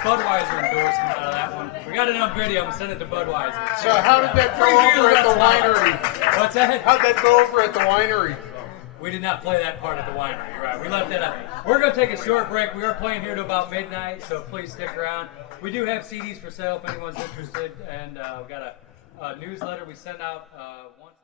Budweiser endorsement out of that one. We got it on video. I'm sending it to Budweiser. So how did that go over at the winery? What's that? How'd that go over at the winery? We did not play that part at the winery. You're right. We left that out. We're going to take a short break. We are playing here to about midnight, so please stick around. We do have CDs for sale if anyone's interested, and we've got a newsletter we send out once.